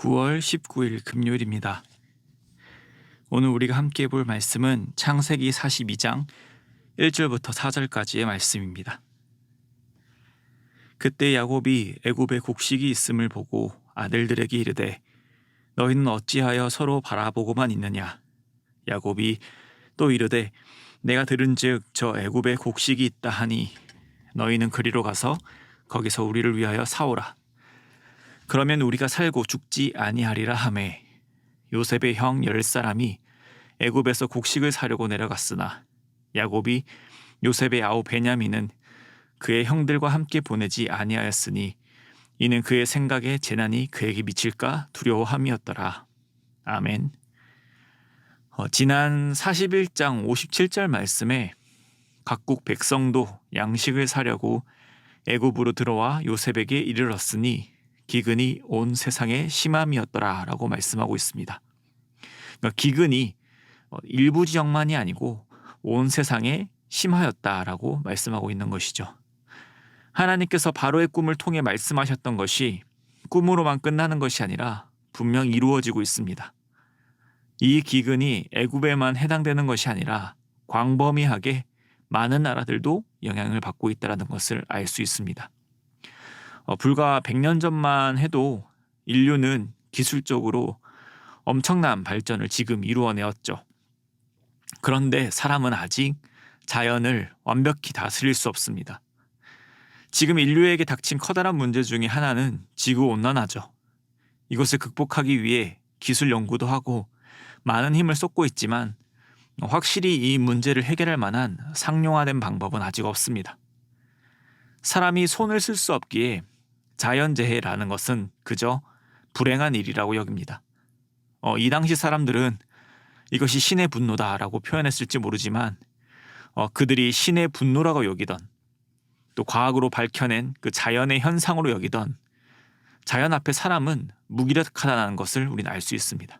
9월 19일 금요일입니다. 오늘 우리가 함께 볼 말씀은 창세기 42장 1절부터 4절까지의 말씀입니다. 그때 야곱이 애굽에 곡식이 있음을 보고 아들들에게 이르되 너희는 어찌하여 서로 바라보고만 있느냐. 야곱이 또 이르되 내가 들은즉 저 애굽에 곡식이 있다 하니 너희는 그리로 가서 거기서 우리를 위하여 사오라. 그러면 우리가 살고 죽지 아니하리라 하매 요셉의 형 10사람이 애굽에서 곡식을 사려고 내려갔으나 야곱이 요셉의 아우 베냐민은 그의 형들과 함께 보내지 아니하였으니 이는 그의 생각에 재난이 그에게 미칠까 두려워함이었더라. 아멘. 지난 41장 57절 말씀에 각국 백성도 양식을 사려고 애굽으로 들어와 요셉에게 이르렀으니 기근이 온 세상에 심함이었더라 라고 말씀하고 있습니다. 그러니까 기근이 일부 지역만이 아니고 온 세상에 심하였다라고 말씀하고 있는 것이죠. 하나님께서 바로의 꿈을 통해 말씀하셨던 것이 꿈으로만 끝나는 것이 아니라 분명 이루어지고 있습니다. 이 기근이 애굽에만 해당되는 것이 아니라 광범위하게 많은 나라들도 영향을 받고 있다는 것을 알 수 있습니다. 불과 100년 전만 해도 인류는 기술적으로 엄청난 발전을 지금 이루어내었죠. 그런데 사람은 아직 자연을 완벽히 다스릴 수 없습니다. 지금 인류에게 닥친 커다란 문제 중에 하나는 지구온난화죠. 이것을 극복하기 위해 기술 연구도 하고 많은 힘을 쏟고 있지만 확실히 이 문제를 해결할 만한 상용화된 방법은 아직 없습니다. 사람이 손을 쓸 수 없기에 자연재해라는 것은 그저 불행한 일이라고 여깁니다. 이 당시 사람들은 이것이 신의 분노다라고 표현했을지 모르지만 그들이 신의 분노라고 여기던 또 과학으로 밝혀낸 그 자연의 현상으로 여기던 자연 앞에 사람은 무기력하다는 것을 우리는 알 수 있습니다.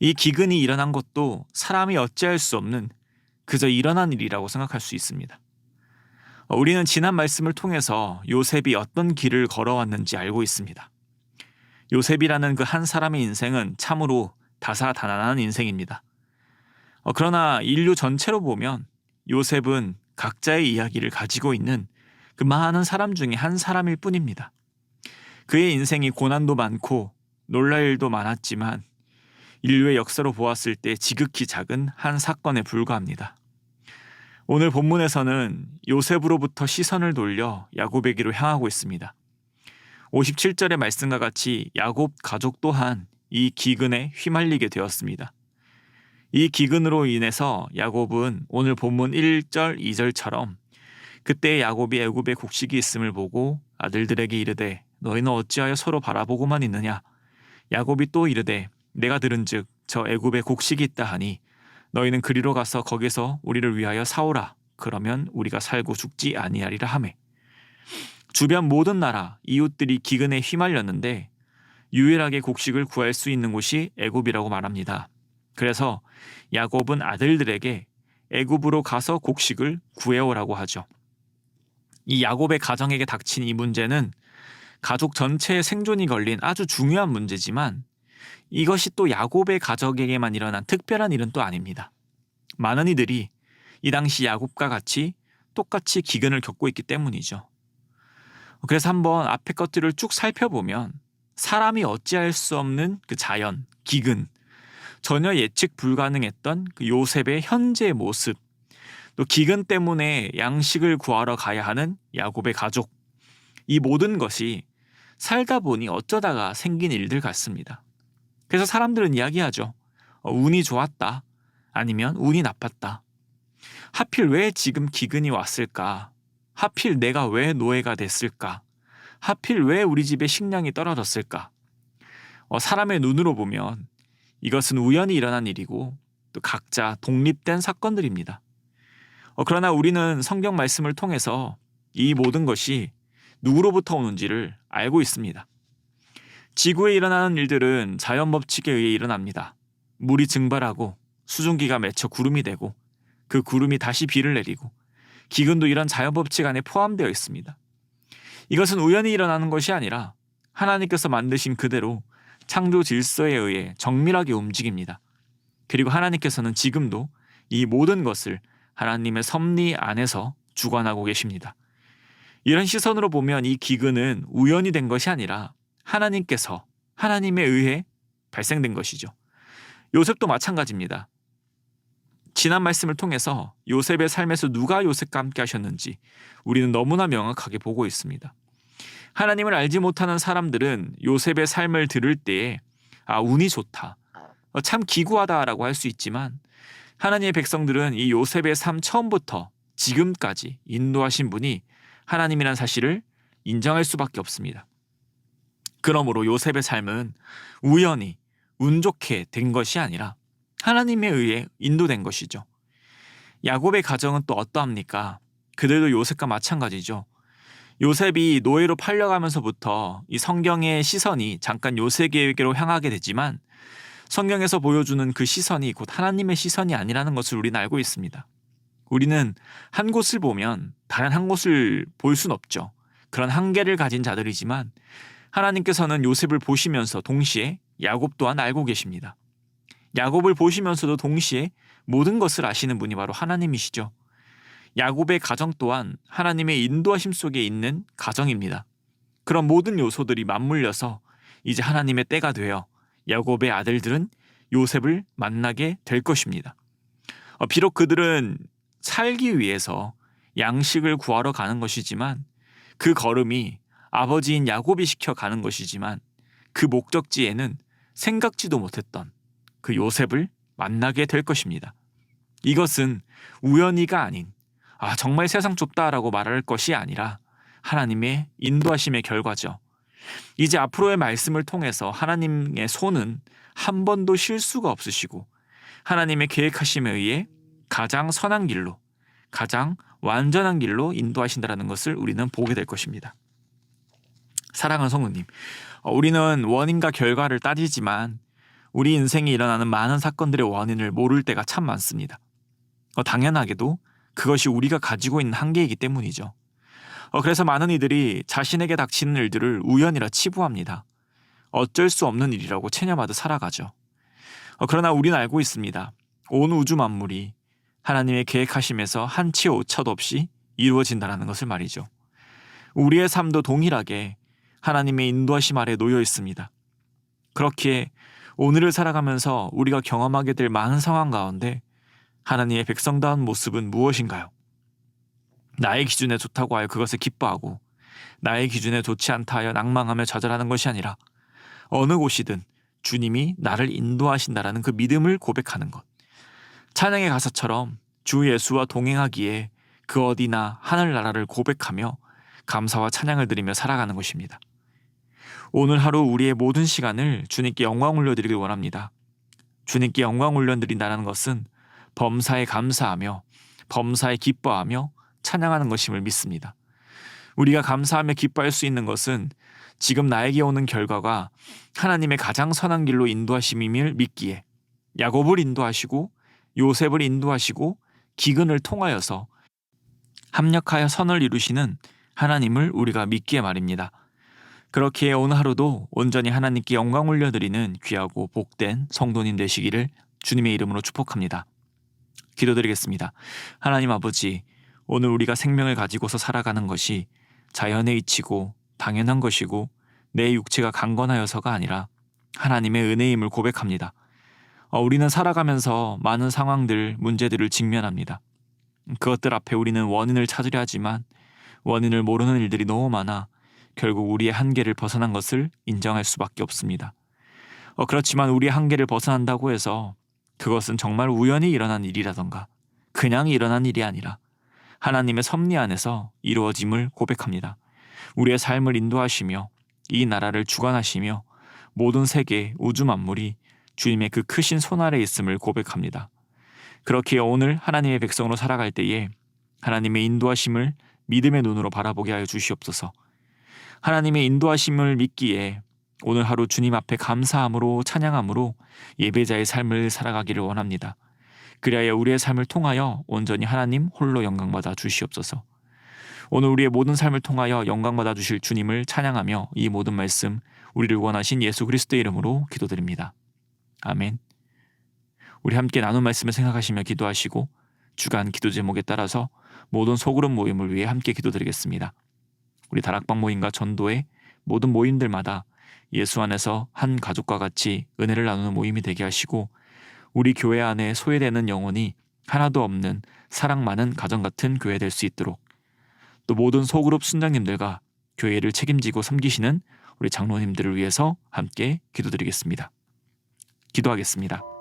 이 기근이 일어난 것도 사람이 어찌할 수 없는 그저 일어난 일이라고 생각할 수 있습니다. 우리는 지난 말씀을 통해서 요셉이 어떤 길을 걸어왔는지 알고 있습니다. 요셉이라는 그 한 사람의 인생은 참으로 다사다난한 인생입니다. 그러나 인류 전체로 보면 요셉은 각자의 이야기를 가지고 있는 그 많은 사람 중에 한 사람일 뿐입니다. 그의 인생이 고난도 많고 놀랄 일도 많았지만 인류의 역사로 보았을 때 지극히 작은 한 사건에 불과합니다. 오늘 본문에서는 요셉으로부터 시선을 돌려 야곱에게로 향하고 있습니다. 57절의 말씀과 같이 야곱 가족 또한 이 기근에 휘말리게 되었습니다. 이 기근으로 인해서 야곱은 오늘 본문 1절, 2절처럼 그때 야곱이 애굽에 곡식이 있음을 보고 아들들에게 이르되 너희는 어찌하여 서로 바라보고만 있느냐. 야곱이 또 이르되 내가 들은즉 저 애굽에 곡식이 있다 하니 너희는 그리로 가서 거기서 우리를 위하여 사오라. 그러면 우리가 살고 죽지 아니하리라 하매 주변 모든 나라 이웃들이 기근에 휘말렸는데 유일하게 곡식을 구할 수 있는 곳이 애굽이라고 말합니다. 그래서 야곱은 아들들에게 애굽으로 가서 곡식을 구해오라고 하죠. 이 야곱의 가정에게 닥친 이 문제는 가족 전체의 생존이 걸린 아주 중요한 문제지만 이것이 또 야곱의 가족에게만 일어난 특별한 일은 또 아닙니다. 많은 이들이 이 당시 야곱과 같이 똑같이 기근을 겪고 있기 때문이죠. 그래서 한번 앞의 것들을 쭉 살펴보면 사람이 어찌할 수 없는 그 자연, 기근, 전혀 예측 불가능했던 그 요셉의 현재의 모습, 또 기근 때문에 양식을 구하러 가야 하는 야곱의 가족, 이 모든 것이 살다 보니 어쩌다가 생긴 일들 같습니다. 그래서 사람들은 이야기하죠. 운이 좋았다. 아니면 운이 나빴다. 하필 왜 지금 기근이 왔을까? 하필 내가 왜 노예가 됐을까? 하필 왜 우리 집에 식량이 떨어졌을까? 사람의 눈으로 보면 이것은 우연히 일어난 일이고 또 각자 독립된 사건들입니다. 그러나 우리는 성경 말씀을 통해서 이 모든 것이 누구로부터 오는지를 알고 있습니다. 지구에 일어나는 일들은 자연 법칙에 의해 일어납니다. 물이 증발하고 수증기가 맺혀 구름이 되고 그 구름이 다시 비를 내리고 기근도 이런 자연 법칙 안에 포함되어 있습니다. 이것은 우연히 일어나는 것이 아니라 하나님께서 만드신 그대로 창조 질서에 의해 정밀하게 움직입니다. 그리고 하나님께서는 지금도 이 모든 것을 하나님의 섭리 안에서 주관하고 계십니다. 이런 시선으로 보면 이 기근은 우연이 된 것이 아니라 하나님께서 하나님에 의해 발생된 것이죠. 요셉도 마찬가지입니다. 지난 말씀을 통해서 요셉의 삶에서 누가 요셉과 함께 하셨는지 우리는 너무나 명확하게 보고 있습니다. 하나님을 알지 못하는 사람들은 요셉의 삶을 들을 때에 운이 좋다, 참 기구하다라고 할 수 있지만 하나님의 백성들은 이 요셉의 삶 처음부터 지금까지 인도하신 분이 하나님이라는 사실을 인정할 수밖에 없습니다. 그러므로 요셉의 삶은 우연히 운 좋게 된 것이 아니라 하나님에 의해 인도된 것이죠. 야곱의 가정은 또 어떠합니까? 그들도 요셉과 마찬가지죠. 요셉이 노예로 팔려가면서부터 이 성경의 시선이 잠깐 요셉에게로 향하게 되지만 성경에서 보여주는 그 시선이 곧 하나님의 시선이 아니라는 것을 우리는 알고 있습니다. 우리는 한 곳을 보면 다른 한 곳을 볼 순 없죠. 그런 한계를 가진 자들이지만 하나님께서는 요셉을 보시면서 동시에 야곱 또한 알고 계십니다. 야곱을 보시면서도 동시에 모든 것을 아시는 분이 바로 하나님이시죠. 야곱의 가정 또한 하나님의 인도하심 속에 있는 가정입니다. 그런 모든 요소들이 맞물려서 이제 하나님의 때가 되어 야곱의 아들들은 요셉을 만나게 될 것입니다. 비록 그들은 살기 위해서 양식을 구하러 가는 것이지만 그 걸음이 아버지인 야곱이 시켜 가는 것이지만 그 목적지에는 생각지도 못했던 그 요셉을 만나게 될 것입니다. 이것은 우연히가 아닌 정말 세상 좁다라고 말할 것이 아니라 하나님의 인도하심의 결과죠. 이제 앞으로의 말씀을 통해서 하나님의 손은 한 번도 실수가 없으시고 하나님의 계획하심에 의해 가장 선한 길로, 가장 완전한 길로 인도하신다는 것을 우리는 보게 될 것입니다. 사랑하는 성도님, 우리는 원인과 결과를 따지지만 우리 인생에 일어나는 많은 사건들의 원인을 모를 때가 참 많습니다. 당연하게도 그것이 우리가 가지고 있는 한계이기 때문이죠. 그래서 많은 이들이 자신에게 닥치는 일들을 우연이라 치부합니다. 어쩔 수 없는 일이라고 체념하듯 살아가죠. 그러나 우리는 알고 있습니다. 온 우주 만물이 하나님의 계획하심에서 한치 오차도 없이 이루어진다는 것을 말이죠. 우리의 삶도 동일하게 하나님의 인도하심 아래 놓여 있습니다. 그렇기에 오늘을 살아가면서 우리가 경험하게 될 많은 상황 가운데 하나님의 백성다운 모습은 무엇인가요? 나의 기준에 좋다고 하여 그것을 기뻐하고 나의 기준에 좋지 않다 하여 낭망하며 좌절하는 것이 아니라 어느 곳이든 주님이 나를 인도하신다라는 그 믿음을 고백하는 것. 찬양의 가사처럼 주 예수와 동행하기에 그 어디나 하늘나라를 고백하며 감사와 찬양을 드리며 살아가는 것입니다. 오늘 하루 우리의 모든 시간을 주님께 영광 올려드리길 원합니다. 주님께 영광 올려드린다는 것은 범사에 감사하며 범사에 기뻐하며 찬양하는 것임을 믿습니다. 우리가 감사하며 기뻐할 수 있는 것은 지금 나에게 오는 결과가 하나님의 가장 선한 길로 인도하심임을 믿기에 야곱을 인도하시고 요셉을 인도하시고 기근을 통하여서 합력하여 선을 이루시는 하나님을 우리가 믿기에 말입니다. 그렇기에 오늘 하루도 온전히 하나님께 영광 올려드리는 귀하고 복된 성도님 되시기를 주님의 이름으로 축복합니다. 기도드리겠습니다. 하나님 아버지, 오늘 우리가 생명을 가지고서 살아가는 것이 자연의 이치고 당연한 것이고 내 육체가 강건하여서가 아니라 하나님의 은혜임을 고백합니다. 우리는 살아가면서 많은 상황들, 문제들을 직면합니다. 그것들 앞에 우리는 원인을 찾으려 하지만 원인을 모르는 일들이 너무 많아 결국 우리의 한계를 벗어난 것을 인정할 수밖에 없습니다. 그렇지만 우리의 한계를 벗어난다고 해서 그것은 정말 우연히 일어난 일이라던가 그냥 일어난 일이 아니라 하나님의 섭리 안에서 이루어짐을 고백합니다. 우리의 삶을 인도하시며 이 나라를 주관하시며 모든 세계 우주 만물이 주님의 그 크신 손 아래 있음을 고백합니다. 그렇기에 오늘 하나님의 백성으로 살아갈 때에 하나님의 인도하심을 믿음의 눈으로 바라보게 하여 주시옵소서. 하나님의 인도하심을 믿기에 오늘 하루 주님 앞에 감사함으로 찬양함으로 예배자의 삶을 살아가기를 원합니다. 그리하여 우리의 삶을 통하여 온전히 하나님 홀로 영광받아 주시옵소서. 오늘 우리의 모든 삶을 통하여 영광받아 주실 주님을 찬양하며 이 모든 말씀 우리를 원하신 예수 그리스도의 이름으로 기도드립니다. 아멘. 우리 함께 나눈 말씀을 생각하시며 기도하시고 주간 기도 제목에 따라서 모든 소그룹 모임을 위해 함께 기도드리겠습니다. 우리 다락방 모임과 전도의 모든 모임들마다 예수 안에서 한 가족과 같이 은혜를 나누는 모임이 되게 하시고 우리 교회 안에 소외되는 영혼이 하나도 없는 사랑 많은 가정 같은 교회 될 수 있도록 또 모든 소그룹 순장님들과 교회를 책임지고 섬기시는 우리 장로님들을 위해서 함께 기도드리겠습니다. 기도하겠습니다.